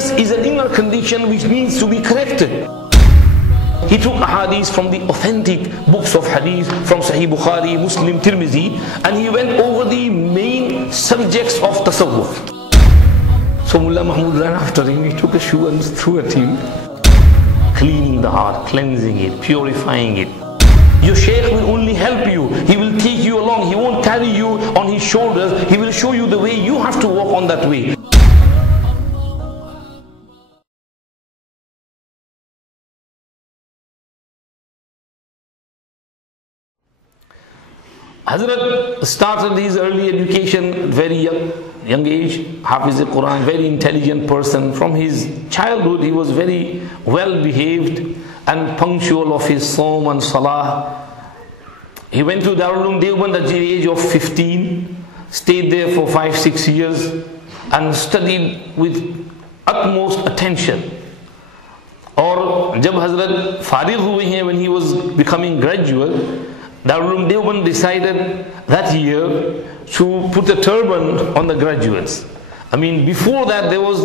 weakness is an inner condition which needs to be corrected. He took ahadith from the authentic books of hadith, from Sahih Bukhari, Muslim, Tirmizi, and he went over the main subjects of tasawwuf. So Mullah Mahmud ran after him, he took a shoe and threw at him, cleaning the heart, cleansing it, purifying it. Your Shaykh will only help you. He will take you along. He won't carry you on his shoulders. He will show you the way. You have to walk on that way. Hazrat started his early education very young age, Hafiz al-Quran, very intelligent person. From his childhood he was very well behaved and punctual of his Sawm and Salah. He went to Darul Uloom Deoband at the age of 15, stayed there for 5-6 years and studied with utmost attention. Or जब हजरत फारिग हुए हैं, when he was becoming graduate, Darul Uloom Deoband decided that year to put a turban on the graduates. I mean, before that there was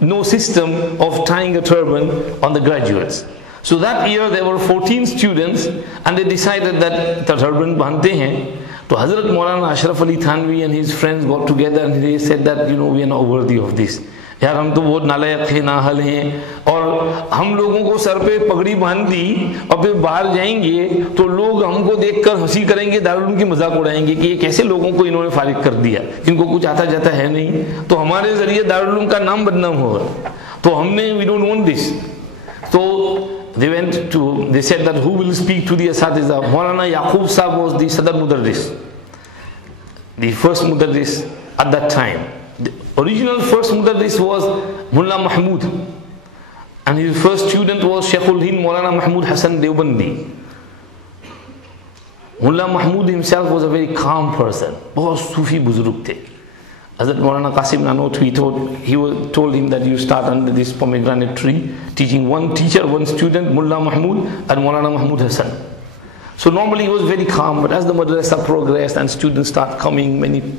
no system of tying a turban on the graduates. So that year there were 14 students and they decided that the turban bante hain. So Hazrat Moulana Ashram Ali Thanwi and his friends got together and they said that, you know, we are not worthy of this. यार हम तो बहुत नालायक थे, Nahal हैं, और हम लोगों को सर पे पगड़ी बांध दी और फिर बाहर जाएंगे तो लोग हमको देखकर हंसी करेंगे, दारुल उलूम की मजाक उड़ाएंगे कि ये कैसे लोगों को इन्होंने फारिग कर दिया, इनको कुछ आता जाता है नहीं, तो हमारे जरिए दारुल उलूम का नाम बदनाम होगा, तो हमने we don't want this. So they said that who will speak to the Asatiza? Moulana Yaqub Sahab was the Sadr Mudarris, the first Mudarris at that time. The original first Mudarris was Mullah Mahmud, and his first student was Shaykhul Hind Moulana Mahmud Hassan Deobandi. Mullah Mahmud himself was a very calm person, बहुत Sufi buzurg the. Hazrat Moulana Qasim Nanotwi told him that you start under this pomegranate tree, teaching one teacher, one student, Mullah Mahmud and Moulana Mahmud Hassan. So normally he was very calm, but as the madrasa progressed and students start coming,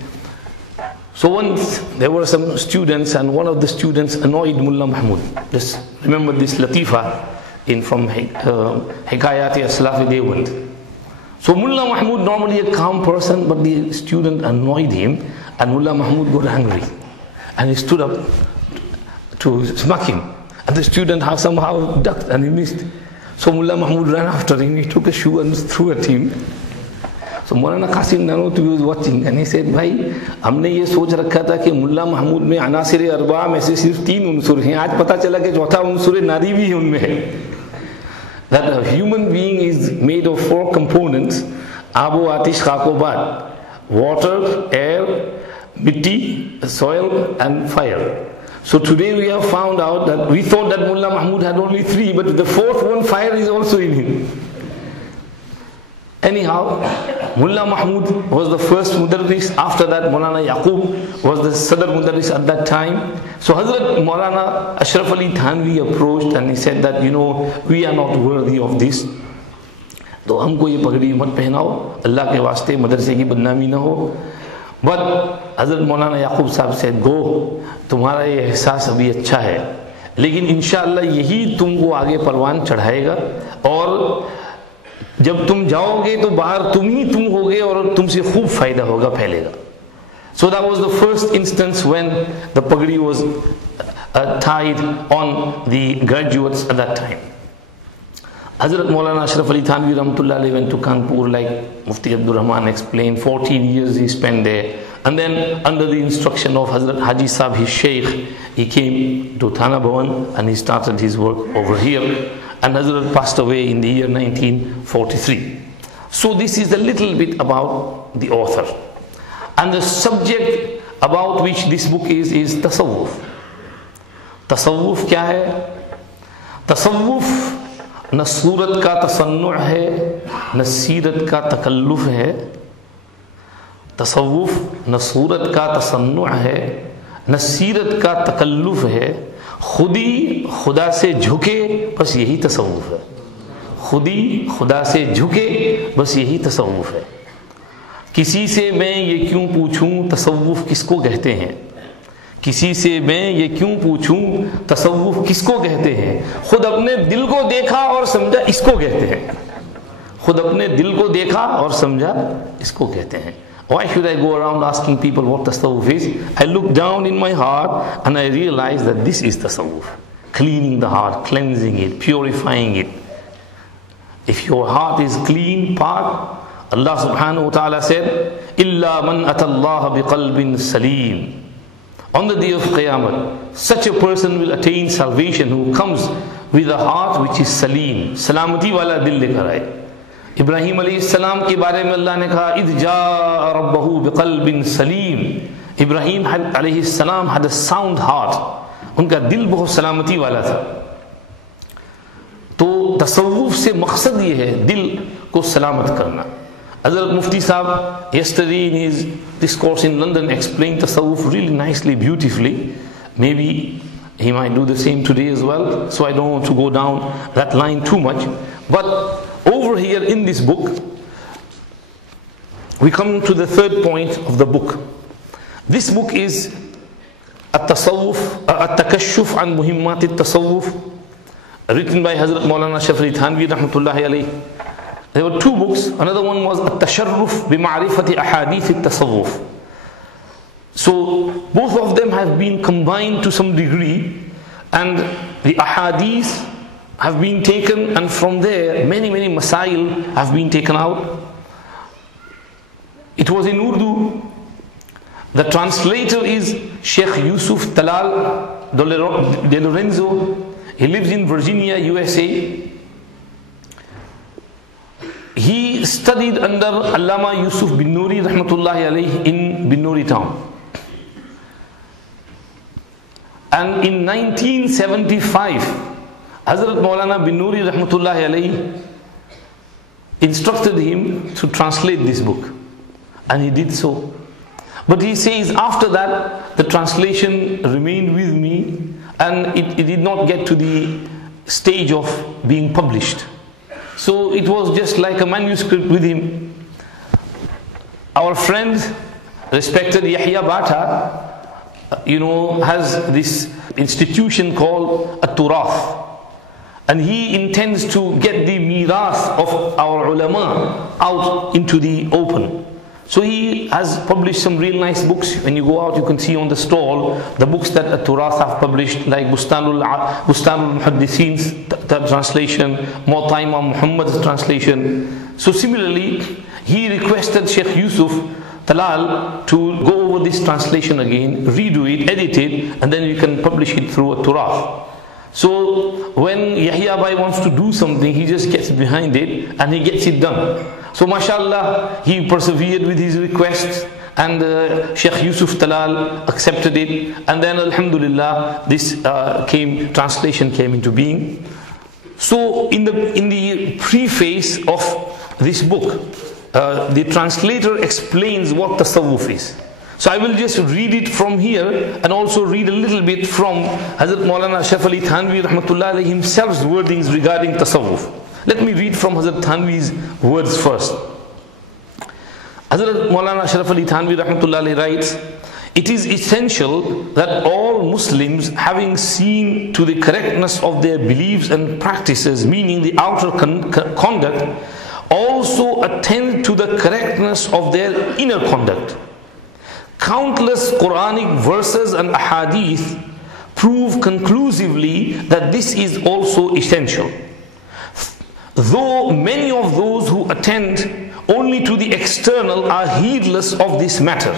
so once there were some students and one of the students annoyed Mullah Mahmud. Just remember this Latifa from Hikayat Aslafi Deoband. So Mullah Mahmud, normally a calm person, but the student annoyed him and Mullah Mahmud got angry and he stood up to smack him, and the student somehow ducked and he missed. So Mullah Mahmud ran after him, he took a shoe and threw at him. So Moulana Qasim Nanotwi was watching and he said, भाई हमने ये सोच रखा था कि मुल्ला महमूद में अनासिर अरबा में से सिर्फ 3 उनसुर हैं, आज पता चला कि चौथा उनसुर नारी भी उनमें है. That a human being is made of 4 components: आबो आतिश खाको बाद, water, air, mitti, soil and fire. So today we have found out that we thought that Mullah Mahmud had only 3, but the 4th one, fire, is also in him. Anyhow, Mullah Mahmud was the first Mudarris. After that, Moulana Yaqub was the Sadr Mudarris at that time. So Hazrat Moulana Ashram Ali Thanwi approached and he said that, you know, we are not worthy of this. तो हमको ये पगड़ी मत पहनाओ, अल्लाह के वास्ते मदरसे की बदनामी ना हो. But Hazrat Moulana Yaqub Sahab said, go, तुम्हारा ये एहसास अभी अच्छा है, लेकिन इंशाअल्लाह यही तुमको आगे परवान चढ़ाएगा, और जब तुम जाओगे तो बाहर तुम होगे और तुमसे खूब फायदा होगा, फैलेगा. So that was the first instance when the pagdi was tied on the graduates at that time. Hazrat Moulana Ashram Ali Thanwi Rahmatullah Alayhi went to Kanpur, like Mufti Abdur Rahman explained. 14 years he spent there, and then under the instruction of Hazrat Haji Sahab, his Shaykh, he came to Thana Bhavan and he started his work over here. And Hazrat passed away in the year 1943. So this is a little bit about the author. And the subject about which this book is tasawwuf. Tasawwuf kya hai? Tasawwuf न सूरत का तसन्नुअ है, न सीरत का तकल्लुफ है. तसव्वुफ न सूरत का तसन्नुअ है, न सीरत का तकल्लुफ है. खुदी खुदा से झुके, बस यही तसव्वुफ है. खुदी खुदा से झुके, बस यही तसव्वुफ है. किसी से मैं ये क्यों पूछूं तसव्वुफ किसको कहते हैं, किसी से मैं ये क्यों पूछूं तसव्वुफ किसको कहते हैं, खुद अपने दिल को देखा और समझा इसको कहते हैं, खुद अपने दिल को देखा और समझा इसको कहते हैं. Why should I go around asking people what tasawwuf is? I look down in my heart and I realize that this is tasawwuf. Cleaning the heart, cleansing it, purifying it. If your heart is clean, part, Allah subhanahu wa ta'ala said, إِلَّا مَنْ أَتَى اللَّهَ بِقَلْبٍ سَلِيمٍ. On the day of Qiyamah, such a person will attain salvation who comes with a heart which is salim, salamati wala dil lekar aaye. Ibrahim अलैहिस्सलाम के बारे में अल्लाह ने कहा इद जाअ रब्बहु बिक़ल्बिन सलीम. इब्राहीम अलैहिस्सलाम had a sound heart, उनका दिल बहुत सलामती वाला था. तो तसव्वुफ से मकसद ये है दिल को सलामत करना. हज़रत मुफ्ती साहब yesterday in his discourse in London explained tasawwuf really nicely, beautifully. Maybe he might do the same today as well, so I don't want to go down that line too much. But over here in this book, we come to the third point of the book. This book is At-Takashshuf an Muhimmat al-Tasawwuf, written by Hazrat Moulana Ashram Ali Thanwi rahmatullahi alayhi. There were two books. Another one was At-Tasharruf bi Ma'rifati Ahadith al-Tasawwuf. So both of them have been combined to some degree, and the ahadith have been taken, and from there many masail have been taken out. It was in Urdu. The translator is Shaykh Yusuf Talal de Lorenzo. He lives in Virginia, USA. He studied under Allama Yusuf bin Nuri rahmatullahi alayhi in bin Nuri town. And in 1975, Hazrat Moulana bin Nuri rahmatullahi alayhi instructed him to translate this book, and he did so. But he says after that the translation remained with me, and it did not get to the stage of being published. So it was just like a manuscript with him. Our friend, respected Yahya Bata, has this institution called At-Turath. And he intends to get the mirath of our ulama out into the open. So he has published some real nice books. When you go out, you can see on the stall the books that At-Turath have published, like Bustanul Muhaddithin's translation, Muwatta Imam Muhammad's translation. So similarly, he requested Shaykh Yusuf Talal to go over this translation again, redo it, edit it, and then you can publish it through At-Turath. So when Yahya Bhai wants to do something, he just gets behind it and he gets it done. So mashallah, he persevered with his requests, and Shaykh Yusuf Talal accepted it, and then alhamdulillah this translation came into being. So in the preface of this book, the translator explains what tasawwuf is. So I will just read it from here, and also read a little bit from Hazrat Moulana Ashram Ali Thanwi rahmatullah alayhi himself's wordings regarding tasawwuf. Let me read from Hazrat Thanwi's words first. Hazrat Moulana Ashram Ali Thanwi rahmatullah alayhi writes, "It is essential that all Muslims, having seen to the correctness of their beliefs and practices, meaning the outer conduct, also attend to the correctness of their inner conduct. Countless Quranic verses and ahadith prove conclusively that this is also essential. Though many of those who attend only to the external are heedless of this matter,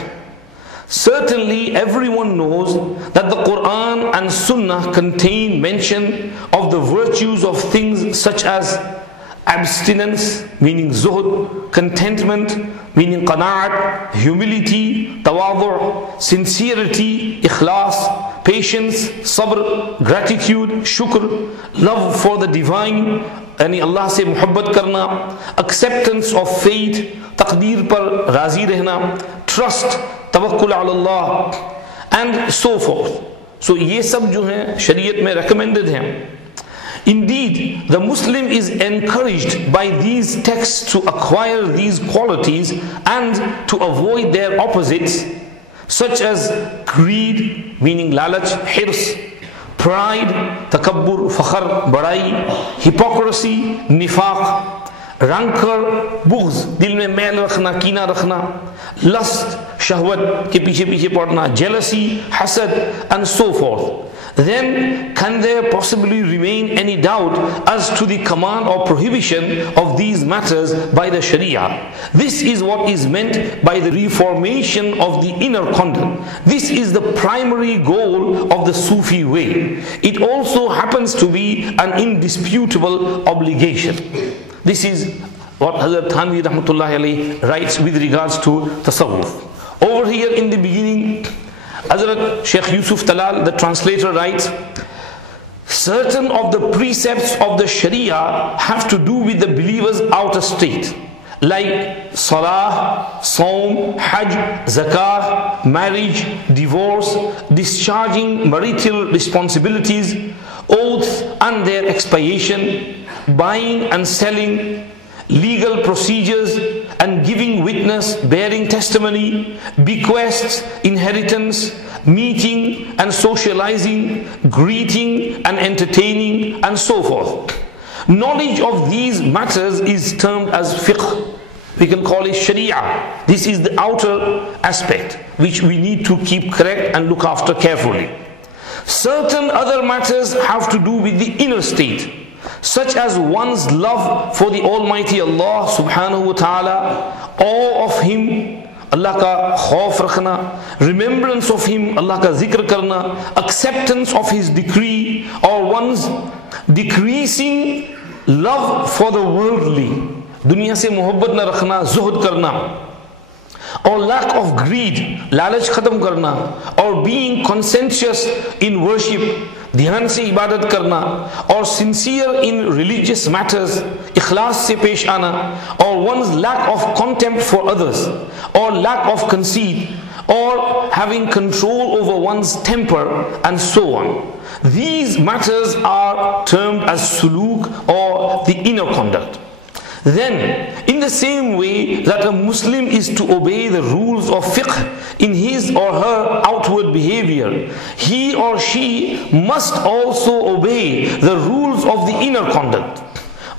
certainly everyone knows that the Quran and Sunnah contain mention of the virtues of things such as abstinence, meaning zuhud, contentment, meaning qana'at, humility, tawadu', sincerity, ikhlas, patience, sabr, gratitude, shukr, love for the divine, yani Allah se muhabbat karna, acceptance of fate, taqdeer par razi rehna, trust, tawakkul ala Allah, and so forth. So ye sab jo hain shariat mein recommended hain. Indeed, the Muslim is encouraged by these texts to acquire these qualities and to avoid their opposites, such as greed, meaning lalach, hirs, pride, takabbur, fakhar, badai, hypocrisy, nifaq, rancor, bughz, dil mein mail rakhna, कीना रखना, lust, shahwat के पीछे पीछे पड़ना, jealousy, hasad, and so forth. Then can there possibly remain any doubt as to the command or prohibition of these matters by the Sharia? This is what is meant by the reformation of the inner conduct. This is the primary goal of the Sufi way. It also happens to be an indisputable obligation. This is what Hazrat Thanwi Rahmatullahi Alayhi writes with regards to tasawwuf. Over here in the beginning, Hazrat Shaykh Yusuf Talal, the translator, writes, certain of the precepts of the Sharia have to do with the believer's outer state, like salah, saum, hajj, zakah, marriage, divorce, discharging marital responsibilities, oaths and their expiation, buying and selling, legal procedures and giving witness, bearing testimony, bequests, inheritance, meeting and socializing, greeting and entertaining, and so forth. Knowledge of these matters is termed as fiqh. We can call it sharia. This is the outer aspect which we need to keep correct and look after carefully. Certain other matters have to do with the inner state, such as one's love for the Almighty Allah subhanahu wa ta'ala, awe of Him, Allah ka khauf rakhna, remembrance of Him, Allah ka zikr karna, acceptance of His decree, or one's decreasing love for the worldly, dunya se muhabbat na rakhna, zuhud karna, or lack of greed, lalach khatam karna, or being conscientious in worship, dhyan se ibadat karna, or sincere in religious matters, ikhlas se pesh ana, or one's lack of contempt for others, or lack of conceit, or having control over one's temper, and so on. These matters are termed as suluk, or the inner conduct. Then, in the same way that a Muslim is to obey the rules of fiqh in his or her outward behavior, he or she must also obey the rules of the inner conduct.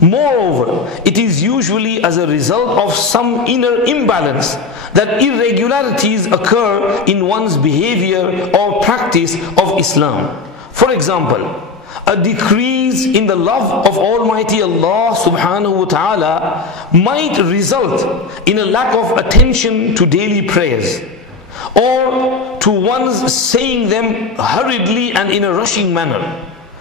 Moreover, it is usually as a result of some inner imbalance that irregularities occur in one's behavior or practice of Islam. For example, a decrease in the love of Almighty Allah subhanahu wa ta'ala might result in a lack of attention to daily prayers, or to one's saying them hurriedly and in a rushing manner.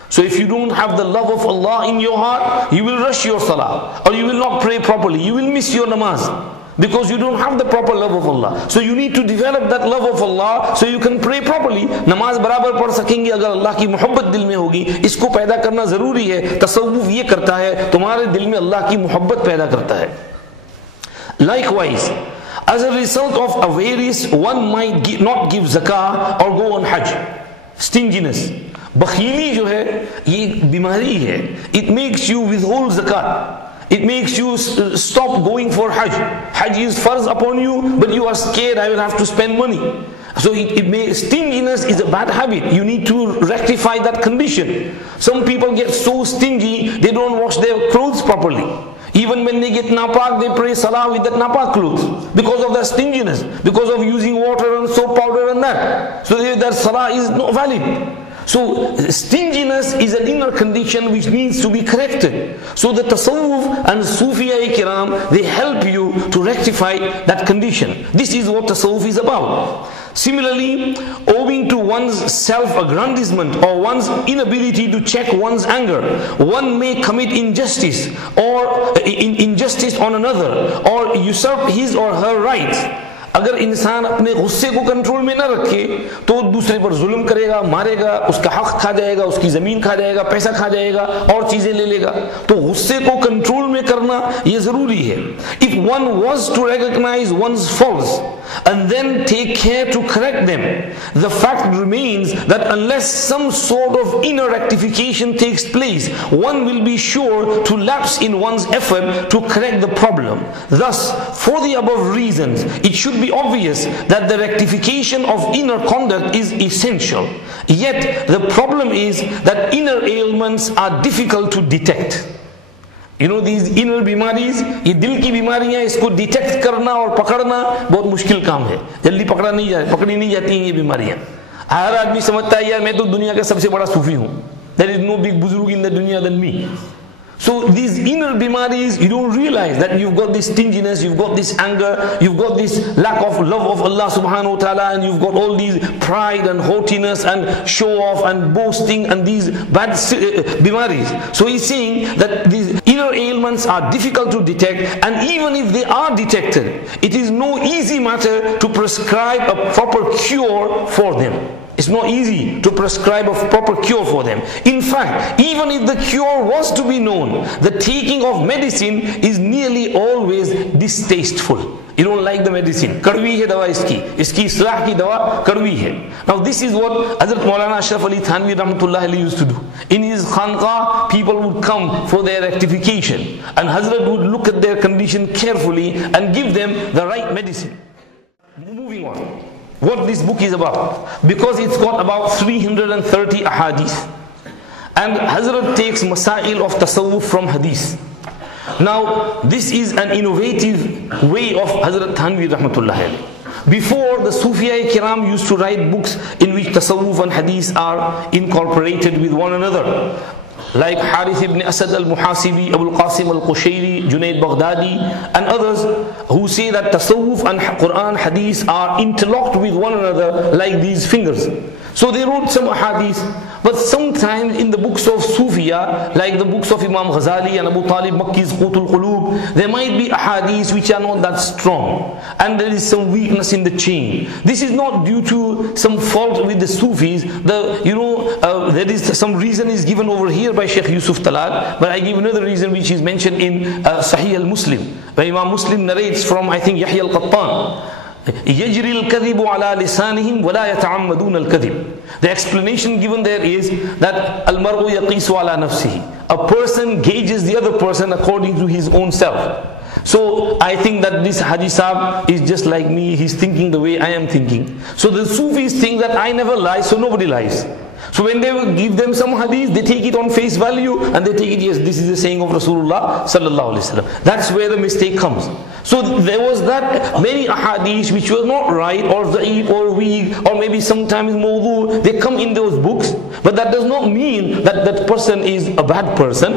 So if you don't have the love of Allah in your heart, you will rush your salah, or you will not pray properly, you will miss your namaz, because you don't have the proper love of Allah. So you need to develop that love of Allah so you can pray properly. Namaz barabar pad sakenge agar Allah ki muhabbat dil mein hogi. Isko paida karna zaruri hai. Tasawwuf ye karta hai, tumhare dil mein Allah ki muhabbat paida karta hai. Likewise, as a result of avarice, one might not give zakah or go on hajj. Stinginess, bakhili jo hai, ye bimari hai. It makes you withhold zakat. It makes you stop going for Hajj. Hajj is farz upon you, but you are scared, I will have to spend money. So stinginess is a bad habit. You need to rectify that condition. Some people get so stingy, they don't wash their clothes properly. Even when they get napak, they pray salah with that napak clothes, because of their stinginess, because of using water and soap powder and that. So that salah is not valid. So stinginess is an inner condition which needs to be corrected. So the tasawwuf and Sufiya kiram, they help you to rectify that condition. This is what tasawwuf is about. Similarly, owing to one's self-aggrandizement or one's inability to check one's anger, one may commit injustice or injustice on another, or usurp his or her rights. अगर इंसान अपने गुस्से को control में ना रखे तो दूसरे पर जुल्म करेगा, मारेगा, उसका हक खा जाएगा, उसकी जमीन खा जाएगा, पैसा खा जाएगा और चीजें ले लेगा. तो गुस्से को कंट्रोल में करना ये जरूरी है. If one was to recognize one's faults and then take care to correct them, the fact remains that unless some sort of inner rectification takes place, one will be sure to lapse in one's effort to correct the problem. Thus, for the above reasons, it should be obvious that the rectification of inner conduct is essential. Yet, the problem is that inner ailments are difficult to detect. You know, these inner बीमारीज, ये दिल की बीमारियां, इसको detect करना और पकड़ना बहुत मुश्किल काम है. जल्दी पकड़ी नहीं जाती हैं ये बीमारियां. हर आदमी समझता है यार मैं तो दुनिया का सबसे बड़ा सूफी हूँ. There is no big बुजुर्ग in the dunya than me. So these inner bimaris, you don't realize that you've got this stinginess, you've got this anger, you've got this lack of love of Allah subhanahu wa ta'ala, and you've got all these pride and haughtiness and show off and boasting and these bad bimaris. So he's saying that these inner ailments are difficult to detect, and even if they are detected, it is no easy matter to prescribe a proper cure for them. It's not easy to prescribe a proper cure for them. In fact, even if the cure was to be known, the taking of medicine is nearly always distasteful. You don't like the medicine. Kadwi hai dawa iski islah ki dawa kadwi hai. Now this is what Hazrat Moulana Ashram Ali Thanwi rahmatullah alayhi used to do. In his khanqah, people would come for their rectification, and Hazrat would look at their condition carefully and give them the right medicine. Moving on. What this book is about, because it's got about 330 ahadith, and Hazrat takes masail of tasawwuf from hadith. Now this is an innovative way of Hazrat Thanwi rahmatullah alayhi. Before, the Sufiya Kiram used to write books in which tasawwuf and hadith are incorporated with one another, like Harith ibn Asad al-Muhasibi, Abul Qasim al-Qushayri, Junaid Baghdadi, and others who say that tasawwuf and Quran hadith are interlocked with one another like these fingers. So they wrote some hadith, but sometimes in the books of Sufiya, like the books of Imam Ghazali and Abu Talib Makki's Qutul Qulub, there might be hadiths which are not that strong, and there is some weakness in the chain. This is not due to some fault with the Sufis. There is some reason is given over here by Shaykh Yusuf Talal, but I give another reason which is mentioned in Sahih al-Muslim, where Imam Muslim narrates from, I think, Yahya al-Qattan. يَجْرِي الْكَذِبُ عَلَى لِسَانِهِمْ وَلَا يَتَعَمَّدُونَ الْكَذِبِ. The explanation given there is that الْمَرْءُ يَقِيسُ عَلَى نَفْسِهِ. A person gauges the other person according to his own self. So I think that this Haji Sahib is just like me, he's thinking the way I am thinking. So the Sufis think that I never lie, so nobody lies. So when they give them some hadith, they take it on face value and they take it, yes, this is the saying of Rasulullah sallallahu alaihi wasallam. That's where the mistake comes. So there was that many ahadith which were not right or da'if or weak or maybe sometimes mawdu, they come in those books, but that does not mean that that person is a bad person.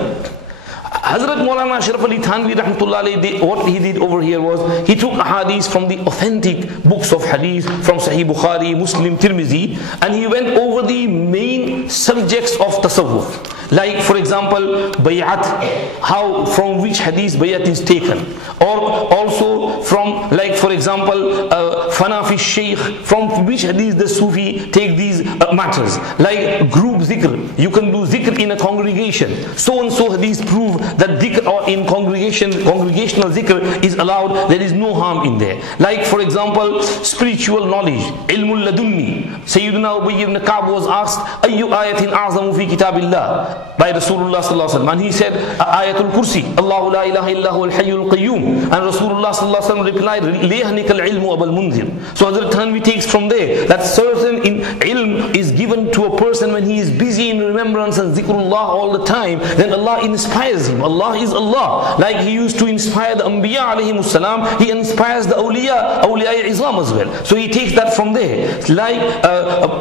Hazrat Moulana Ashram Ali Thanwi rahmatullah alayhi, what he did over here was, he took hadith from the authentic books of hadith, from Sahih Bukhari, Muslim, Tirmizi, and he went over the main subjects of tasawwuf. Like for example, bay'at, how, from which hadith bay'at is taken. Or also from, like for example, fana fi shaykh, from which hadith the Sufi take these matters. Like group zikr, you can do zikr in a congregation. So and so hadith prove that dhikr or in congregational zikr is allowed, there is no harm in there. Like for example, spiritual knowledge, ilmul ladunni. Sayyidina Ubay ibn Ka'b was asked, ayyu ayatin a'zamu fi kitabillah, by Rasulullah sallallahu alaihi wasallam, and he said ayatul kursi, Allahu la ilaha illa huwal hayyul qayyum, and Rasulullah sallallahu alaihi wasallam replied, liyahnikal ilmu abal munzir. So Hazrat Thanwi takes from there that certain ilm is given to a person when he is busy in remembrance and zikrullah all the time, then Allah inspires him. Allah is Allah. Like he used to inspire the Anbiya alayhimus salam, he inspires the awliya izam as well. So he takes that from there. Like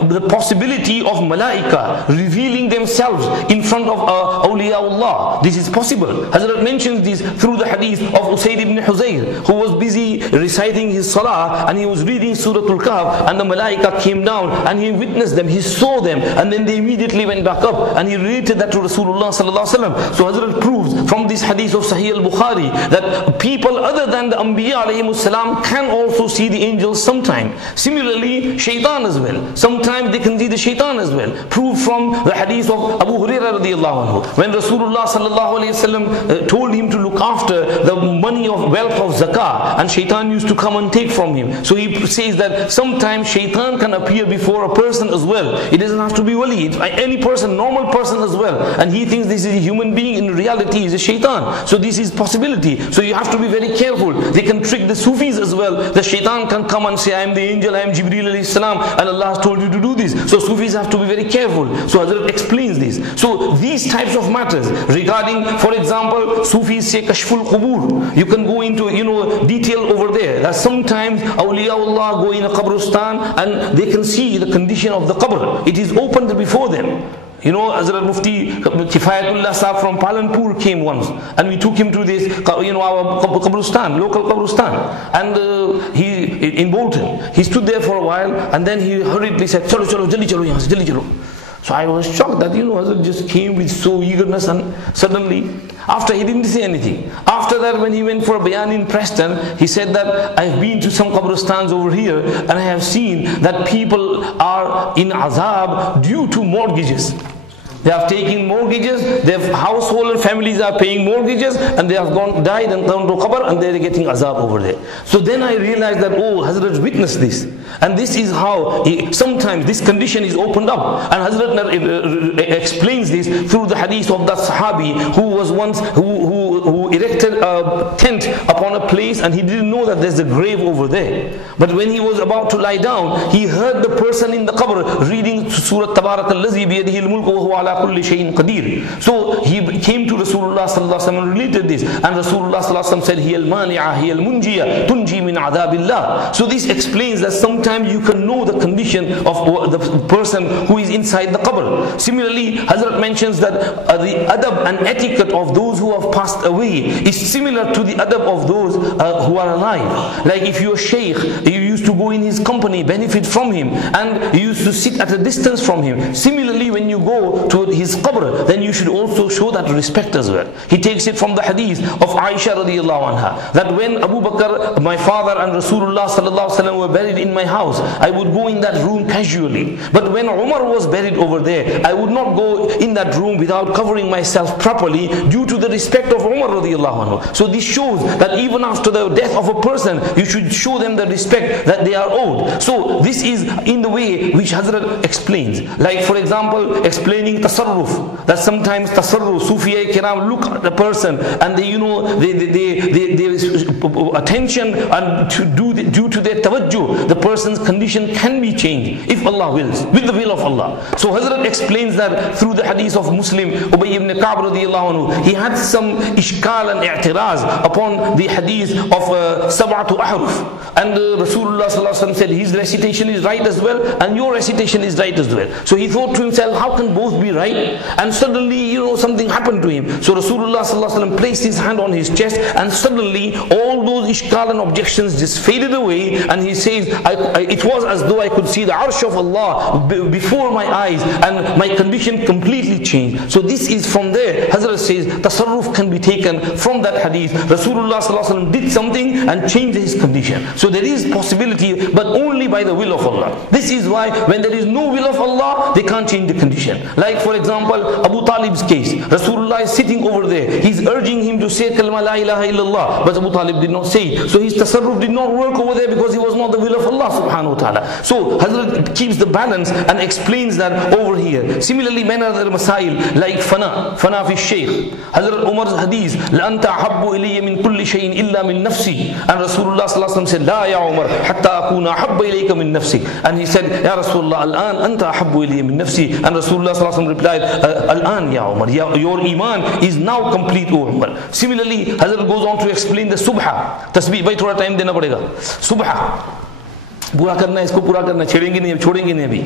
the possibility of malaika revealing themselves in front of awliyaullah. This is possible. Hazrat mentions this through the hadith of Usayd ibn Huzayr, who was busy reciting his salah and he was reading Surah Al-Kahf, and the malaika came down and he witnessed them, he saw them, and then they immediately went back up, and he related that to Rasulullah sallallahu alaihi wasallam. So Hazrat proves from this hadith of Sahih al-Bukhari that people other than the Anbiya alayhimus salam can also see the angels sometime. Similarly, shaitan as well. Sometimes they can see the shaitan as well. Proved from the hadith of Abu Hurairah radiyallahu radiallahu anhu, when Rasulullah sallallahu alayhi wasallam told him to look after the money of wealth of zakah, and shaitan used to come and take from him. So he says that sometimes shaitan can appear before a person as well. It doesn't have to be wali, any person, normal person as well, and he thinks this is a human being. In reality is a shaitan. So this is possibility. So you have to be very careful. They can trick the Sufis as well. The shaitan can come and say, I am the angel, I am Jibreel alayhi salam, and Allah has told you to do this. So Sufis have to be very careful. So Hazrat explains this. So these types of matters regarding, for example, Sufis say Kashful Qubur. You can go into detail over there. That sometimes awliyaullah go in a qabristan and they can see the condition of the qabr. It is opened before them. Hazrat Mufti Kifayatullah Sahab from Palanpur came once, and we took him to this, our qabristan, local qabristan, and he in Bolton. He stood there for a while, and then he hurriedly said, "Chalo, chalo, jaldi chalo, yahan se, jaldi chalo." So I was shocked that Hazrat just came with so eagerness, and suddenly, after he didn't say anything. After that, when he went for a bayan in Preston, he said that I've been to some qabristans over here, and I have seen that people are in azab due to mortgages. They have taken mortgages, their household and families are paying mortgages, and they have died and gone to qabr, and they are getting azab over there. So then I realized that, Hazrat witnessed this. And this is how sometimes this condition is opened up. And Hazrat explains this through the hadith of that Sahabi who was once, who erected a tent upon a place, and he didn't know that there's a grave over there. But when he was about to lie down, he heard the person in the qabr reading Surah Tabarakallazi biyadihi al-mulku wa huwa ala kulli shay'in qadir. So he came to Rasulullah sallallahu alaihi wasallam and related this, and Rasulullah sallallahu alaihi wasallam said, hiya al-mani'a, hiya al-munjiya, tunji min adabillah. So this explains that sometimes you can know the condition of the person who is inside the qabr. Similarly, Hazrat mentions that the adab and etiquette of those who have passed away is similar to the adab of those who are alive. Like if you're Shaykh, you used to go in his company, benefit from him, and you used to sit at a distance from him. Similarly, when you go to his qabr, then you should also show that respect as well. He takes it from the hadith of Aisha radiallahu anha, that when Abu Bakr, my father, and Rasulullah sallallahu alaihi wasallam were buried in my house, I would go in that room casually. But when Umar was buried over there, I would not go in that room without covering myself properly due to the respect of Umar radiallahu anhu. So this shows that even after the death of a person, you should show them the respect that they are owed. So this is in the way which Hazrat explains. Like for example, explaining tasarruf, that sometimes tasarruf, Sufiya Kiram look at the person and they attention, and due to their tawajjuh, the person's condition can be changed if Allah wills, with the will of Allah. So Hazrat explains that through the hadith of Muslim, Ubay ibn Ka'b radiallahu anhu, he had some ishkal and i'tiraz upon the hadith of sab'atu ahruf, and Rasulullah sallallahu alaihi wasallam said his recitation is right as well and your recitation is right as well. So he thought to himself, how can both be right? And suddenly something happened to him. So Rasulullah sallallahu alaihi wasallam placed his hand on his chest, and suddenly all those ishkal and objections just faded away, and he says, it was as though I could see the arsh of Allah before my eyes, and my condition completely changed. So this is from there. Hazrat says tasarruf can be taken from that hadith. Rasulullah sallallahu alaihi wasallam did something and changed his condition. So there is possibility, but only by the will of Allah. This is why when there is no will of Allah, they can't change the condition. Like for example, Abu Talib's case. Rasulullah is sitting over there. He's urging him to say kalma la ilaha illallah, but Abu Talib did not say it. So his tasarruf did not work over there because he was not the will of Allah subhanahu wa ta'ala. So Hazrat keeps the balance and explains that over here. Similarly, many other masail like fana fi Shaykh. Hazrat Umar's hadith, la anta ahabbu ilayya min kulli shay'in illa min nafsi. And Rasulullah sallallahu alaihi wasallam said, la ya Umar, hatta akuna ahabba ilayka min nafsi. And he said, ya Rasulullah, al-an anta ahabbu ilayya min nafsi. And Rasulullah sallallahu alaihi wasallam replied, al-an ya Umar, your iman is now complete, O Umar. Similarly, Hazrat goes on to explain the subha. Tasbih, bhai thoda time dena padega. Subha. पूरा करना है, इसको पूरा करना, छेड़ेंगे नहीं, छोड़ेंगे नहीं अभी,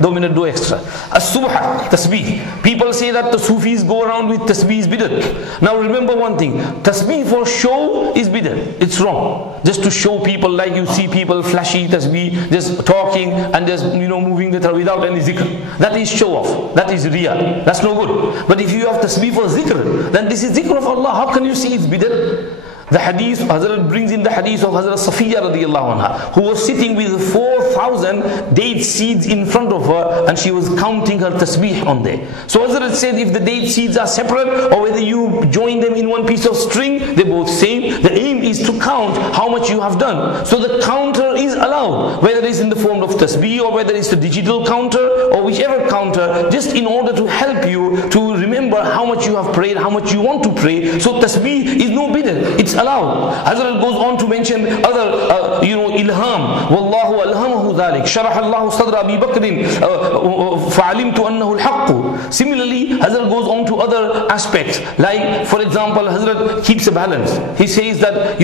2 minutes do extra. As-subha, tasbih. People say that the Sufis go around with tasbih is bidat. Now remember one thing, tasbih for show is bidat. It's wrong. Just to show people, like you see people flashy tasbih, just talking and just moving without any zikr. That is show off. That is riya. That's no good. But if you have tasbih for zikr, then this is zikr of Allah. How can you see it's bidat? The hadith, Hazrat brings in the hadith of Hazrat Safiya radiallahu anha, who was sitting with 4,000 date seeds in front of her, and she was counting her tasbih on there. So Hazrat said, if the date seeds are separate, or whether you join them in one piece of string, they're both same. The aim is to count how much you have done. So the counter is allowed, whether it's in the form of tasbih, or whether it's the digital counter, or whichever counter, just in order to help you to remember how much you have prayed, how much you want to pray. So tasbih is no bid'ah, it's allowed. Hazrat goes on to mention other, ilham. Wallahu alhamahu dhalik. Sharah Allahu sadra Abi Bakrin fa'alimtu annahu al-haqq. Similarly, Hazrat goes on to other aspects. Like, for example, Hazrat keeps a balance. He says that,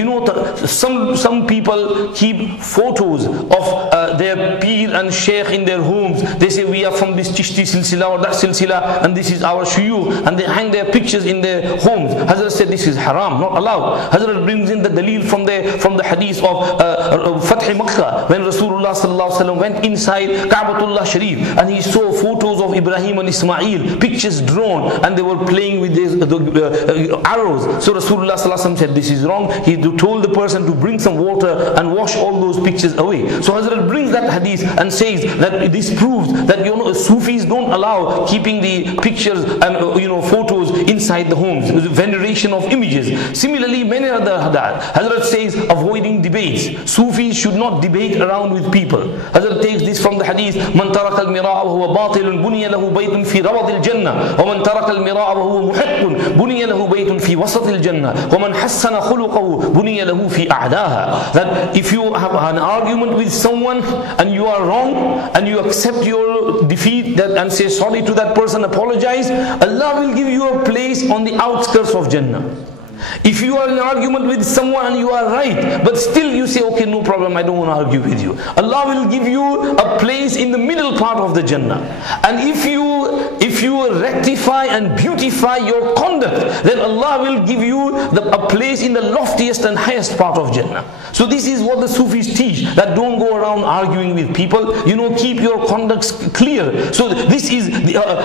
some people keep photos of their peer and sheikh in their homes. They say, we are from this Chishti silsila or that silsila, and this is our shuyukh, and they hang their pictures in their homes. Hazrat said, this is haram, not allowed. Hazrat brings in the dalil from the hadith of Fath Makkah, when Rasulullah sallallahu alaihi wasallam went inside Ka'batullah Sharif, and he saw photos of Ibrahim and Ismail, pictures drawn, and they were playing with the arrows. So Rasulullah sallallahu alaihi wasallam said, this is wrong. He told the person to bring some water and wash all those pictures away. So Hazrat brings that hadith and says that this proves that Sufis don't allow keeping the pictures and photos inside the homes, the veneration of images. Similarly, many other Hazrat says avoiding debates. Sufis should not debate around with people. Hazrat takes this from the hadith, man taraka al-mira'a wa huwa batilun buniya lahu baytun fi rawad al-jannah, wa man taraka al-mira'a wa huwa muhiqqun buniya lahu baytun fi wasat al-jannah, wa man hassana khuluqahu buniya lahu fi a'daha. That if you have an argument with someone and you are wrong, and you accept your defeat and say sorry to that person, apologize, Allah will give you a place on the outskirts of Jannah. If you are in an argument with someone and you are right, but still you say, okay, no problem, I don't want to argue with you, Allah will give you a place in the middle part of the Jannah. And if you rectify and beautify your conduct, then Allah will give you a place in the loftiest and highest part of Jannah. So this is what the Sufis teach, that don't go around arguing with people, keep your conducts clear. So this is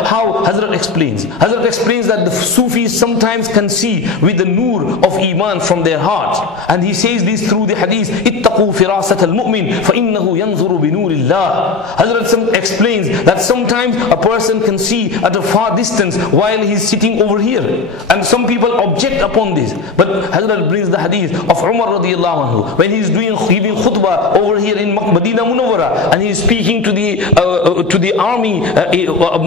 how Hazrat explains. Hazrat explains that the Sufis sometimes can see with the nur of Iman from their hearts. And he says this through the hadith, ittaqu firasat al-mu'min fa innahu yanzuru bi nurillah. Hazrat explains that sometimes a person can see at a far distance while he is sitting over here. And some people object upon this. But Hazrat brings the hadith of Umar radiallahu anhu, when he is giving khutbah over here in Madinah Munawwara, and he is speaking to the army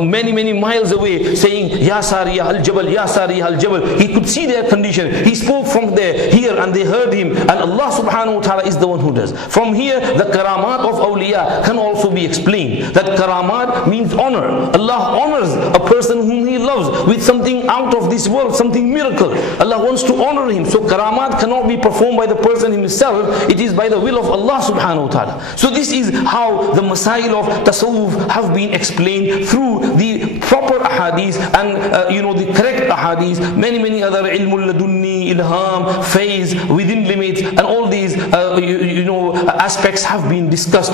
many miles away, saying, Ya Sariyah al-Jabal, Ya Sariyah al-Jabal. He could see their condition. He spoke from here and they heard him, and Allah subhanahu wa ta'ala is the one who does. From here, the karamat of awliya can also be explained. That karamat means honor. Allah honors a person whom He loves with something out of this world, something miracle. Allah wants to honor him. So karamat cannot be performed by the person himself. It is by the will of Allah subhanahu wa ta'ala. So this is how the masail of tasawwuf have been explained through the proper ahadith and the correct ahadith. Many other ilmul ladunni, ilham, phase, within limits, and all these aspects have been discussed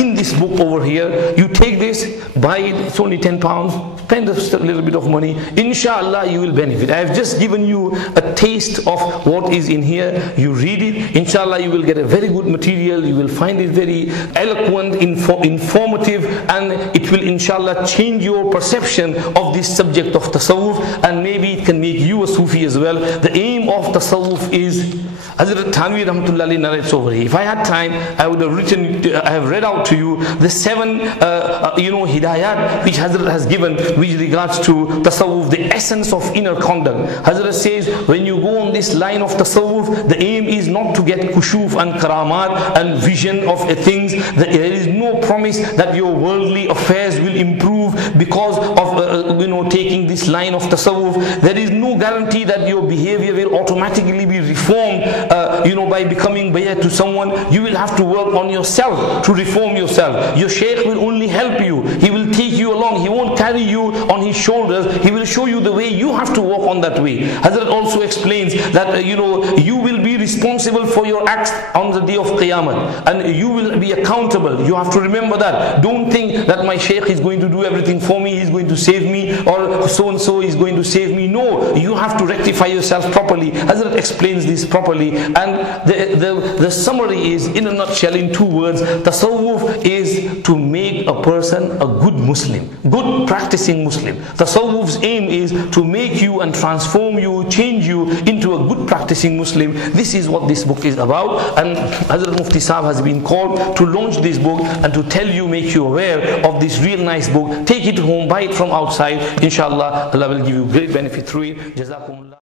in this book over here. You take this, buy it, it's only £10, spend a little bit of money, inshallah you will benefit. I have just given you a taste of what is in here. You read it, inshallah you will get a very good material. You will find it very eloquent, informative, and it will inshallah change your perception of this subject of tasawwuf, and maybe it can make you a Sufi as well. The aim of tasawwuf is, Hazrat Thanwi rahmatullahi narrates over here. If I had time, I would have I have read out to you the 7 hidayat which Hazrat has given with regards to tasawwuf, the essence of inner conduct. Hazrat says, when you go on this line of tasawwuf, the aim is not to get kushuf and karamat and vision of things. There is no promise that your worldly affairs will improve because of taking this line of tasawwuf. There is no guarantee that your behavior will automatically be reformed by becoming bayat to someone. You will have to work on yourself to reform yourself. Your shaykh will only help you. He will take you along. He won't carry you on his shoulders. He will show you the way. You have to walk on that way. Hazrat also explains that you will be responsible for your acts on the day of Qiyamah, and you will be accountable. You have to remember that. Don't think that my shaykh is going to do everything for me, he's going to save me, or so and so is going to save me. know you have to rectify yourself properly. Hazrat explains this properly, and the summary is, in a nutshell, in 2 words, tasawwuf is to make a person a good Muslim, good practicing Muslim. Tasawwuf's aim is to make you and transform you, change you into a good practicing Muslim. This is what this book is about, and Hazrat Mufti Sahib has been called to launch this book and to tell you, make you aware of this real nice book. Take it home, buy it from outside. Inshallah, Allah will give you great benefit through it. Jazakumullah.